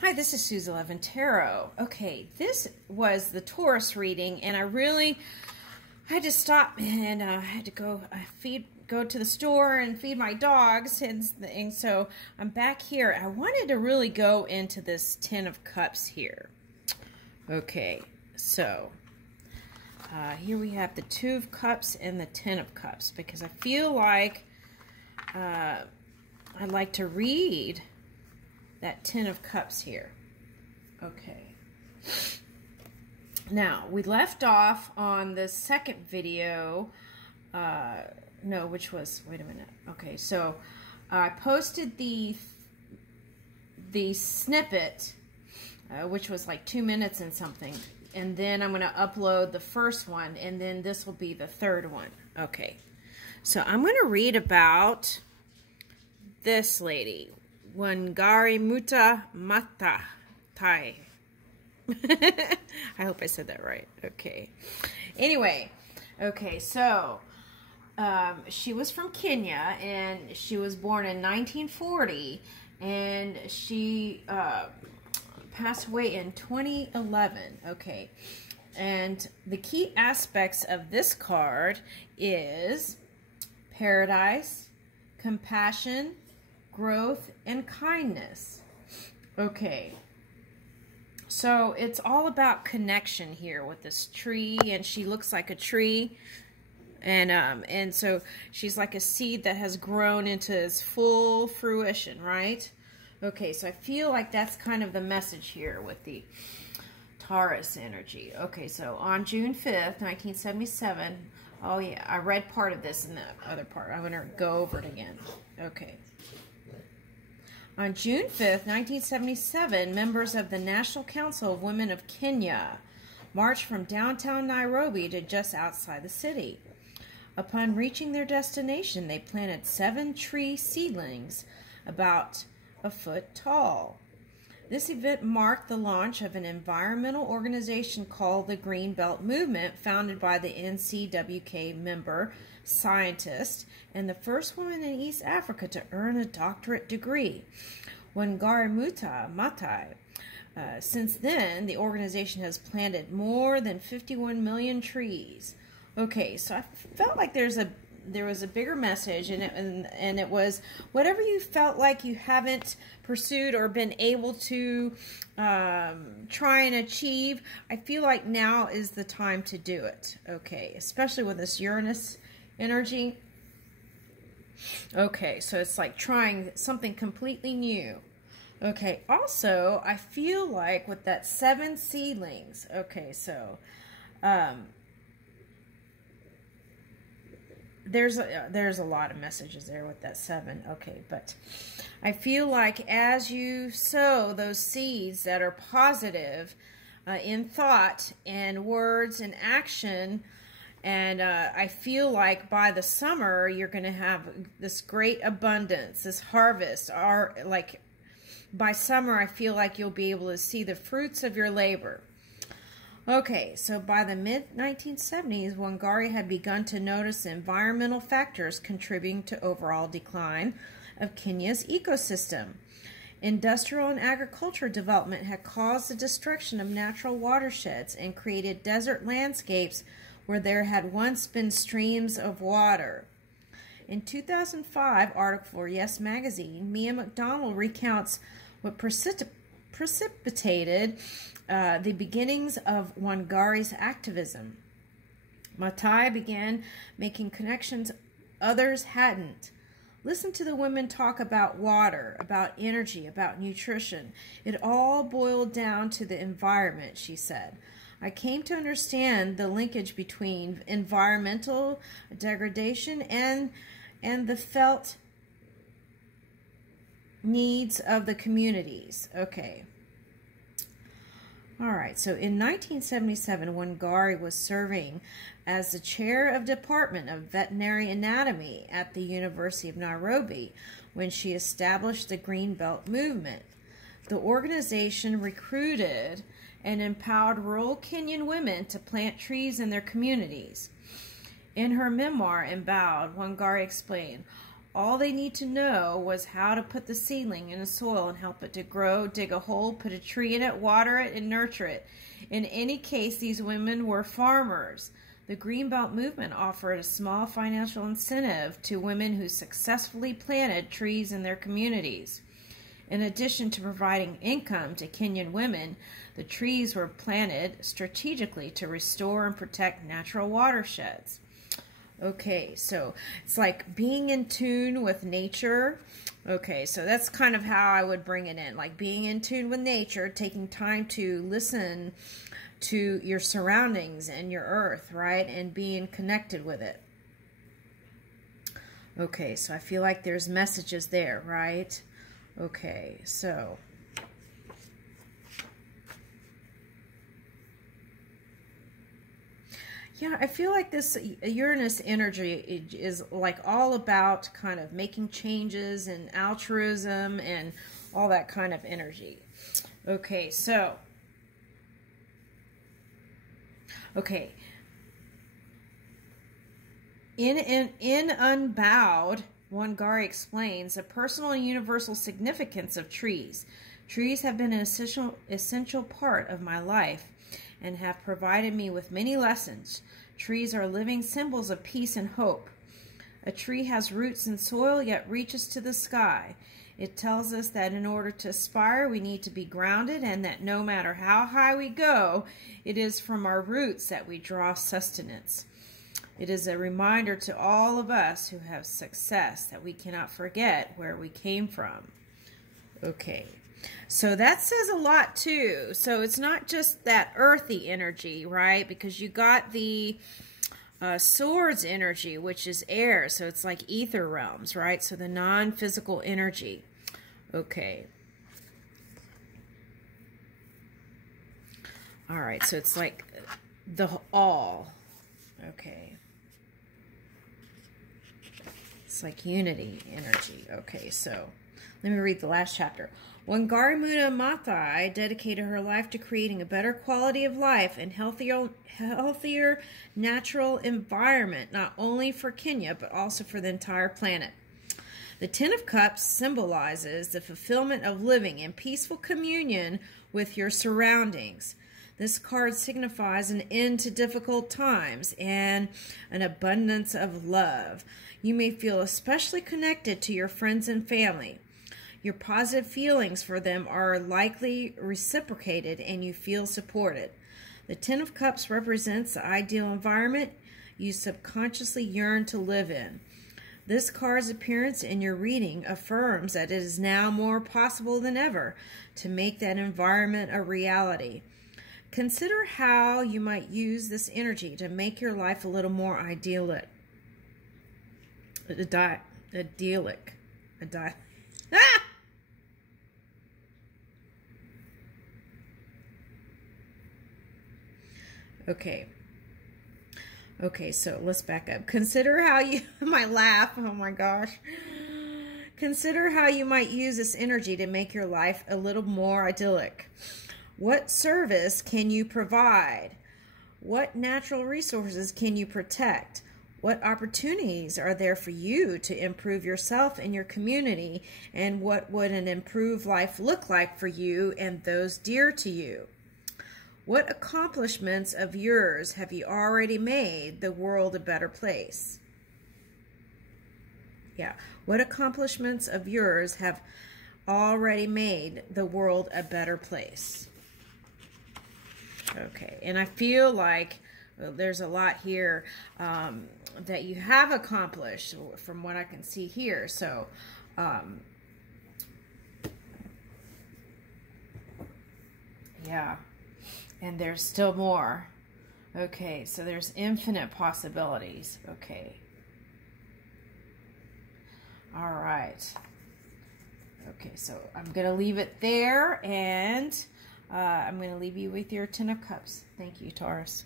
Hi, this is Suze 11 Tarot. Okay, this was the Taurus reading, and I had to stop and I had to go go to the store and feed my dogs, and so I'm back here. I wanted to really go into this Ten of Cups here. Okay, so here we have the Two of Cups and the Ten of Cups, because I feel like I'd like to read that Ten of Cups here. Okay. Now, we left off on the second video. No, which was, wait a minute. Okay, so I posted the snippet, which was like 2 minutes and something. And then I'm going to upload the first one, and then this will be the third one. Okay. So I'm going to read about this lady. Wangari Muta Mata Tai. I hope I said that right. Okay. Anyway, okay, so she was from Kenya, and she was born in 1940, and she passed away in 2011. Okay. And the key aspects of this card is paradise, compassion, growth, and kindness. Okay, so it's all about connection here with this tree, and she looks like a tree, and so she's like a seed that has grown into its full fruition, right? Okay, so I feel like that's kind of the message here with the Taurus energy. Okay, so on June 5th, 1977, oh yeah, I read part of this in the other part. I'm going to go over it again. Okay. On June 5th, 1977, members of the National Council of Women of Kenya marched from downtown Nairobi to just outside the city. Upon reaching their destination, they planted 7 tree seedlings about a foot tall. This event marked the launch of an environmental organization called the Green Belt Movement, founded by the NCWK member scientist and the first woman in East Africa to earn a doctorate degree, Wangari Muta Matai. Since then, the organization has planted more than 51 million trees. Okay, so I felt like there was a bigger message, and it was whatever you felt like you haven't pursued or been able to try and achieve. I feel like now is the time to do it. Okay, especially with this Uranus energy. Okay, so it's like trying something completely new. Okay, also I feel like with that 7 seedlings, okay, so there's a lot of messages there with that 7. Okay, but I feel like as you sow those seeds that are positive in thought and words and action, and I feel like by the summer you're going to have this great abundance, this harvest. Or like by summer, I feel like you'll be able to see the fruits of your labor. Okay, so by the mid-1970s, Wangari had begun to notice environmental factors contributing to overall decline of Kenya's ecosystem. Industrial and agricultural development had caused the destruction of natural watersheds and created desert landscapes where there had once been streams of water. In 2005 article for Yes Magazine, Mia McDonald recounts what precipitated the beginnings of Wangari's activism. Matai began making connections others hadn't. Listen to the women talk about water, about energy, about nutrition. It all boiled down to the environment, she said. I came to understand the linkage between environmental degradation and the felt needs of the communities. Okay. All right. So in 1977, Wangari was serving as the chair of Department of Veterinary Anatomy at the University of Nairobi when she established the Green Belt Movement. The organization recruited and empowered rural Kenyan women to plant trees in their communities. In her memoir, Embowed, Wangari explained, All they need to know was how to put the seedling in the soil and help it to grow, dig a hole, put a tree in it, water it, and nurture it. In any case, these women were farmers. The Greenbelt movement offered a small financial incentive to women who successfully planted trees in their communities. In addition to providing income to Kenyan women, the trees were planted strategically to restore and protect natural watersheds. Okay, so it's like being in tune with nature. Okay, so that's kind of how I would bring it in, like being in tune with nature, taking time to listen to your surroundings and your earth, right? And being connected with it. Okay, so I feel like there's messages there, right? Okay, so yeah, I feel like this Uranus energy is like all about kind of making changes and altruism and all that kind of energy. Okay, so okay. In Unbowed, Wangari explains the personal and universal significance of trees. Trees have been an essential part of my life and have provided me with many lessons. Trees are living symbols of peace and hope. A tree has roots in soil yet reaches to the sky. It tells us that in order to aspire, we need to be grounded, and that no matter how high we go, it is from our roots that we draw sustenance. It is a reminder to all of us who have success that we cannot forget where we came from. Okay, so that says a lot too. So it's not just that earthy energy, right? Because you got the swords energy, which is air. So it's like ether realms, right? So the non-physical energy. Okay. All right, so it's like the all. Okay. It's like unity energy. Okay, so let me read the last chapter. Wangari Maathai dedicated her life to creating a better quality of life and healthier natural environment, not only for Kenya, but also for the entire planet. The Ten of Cups symbolizes the fulfillment of living in peaceful communion with your surroundings. This card signifies an end to difficult times and an abundance of love. You may feel especially connected to your friends and family. Your positive feelings for them are likely reciprocated and you feel supported. The Ten of Cups represents the ideal environment you subconsciously yearn to live in. This card's appearance in your reading affirms that it is now more possible than ever to make that environment a reality. Consider how you might use this energy to make your life a little more idyllic. Ah! Okay, so let's back up. Consider how you, my laugh, oh my gosh. Consider how you might use this energy to make your life a little more idyllic. What service can you provide? What natural resources can you protect? What opportunities are there for you to improve yourself and your community? And what would an improved life look like for you and those dear to you? What accomplishments of yours have you already made the world a better place? Yeah. What accomplishments of yours have already made the world a better place? Okay. And I feel like there's a lot here that you have accomplished from what I can see here. So, yeah. And there's still more. Okay, so there's infinite possibilities. Okay. All right. Okay, so I'm going to leave it there, and I'm going to leave you with your Ten of Cups. Thank you, Taurus.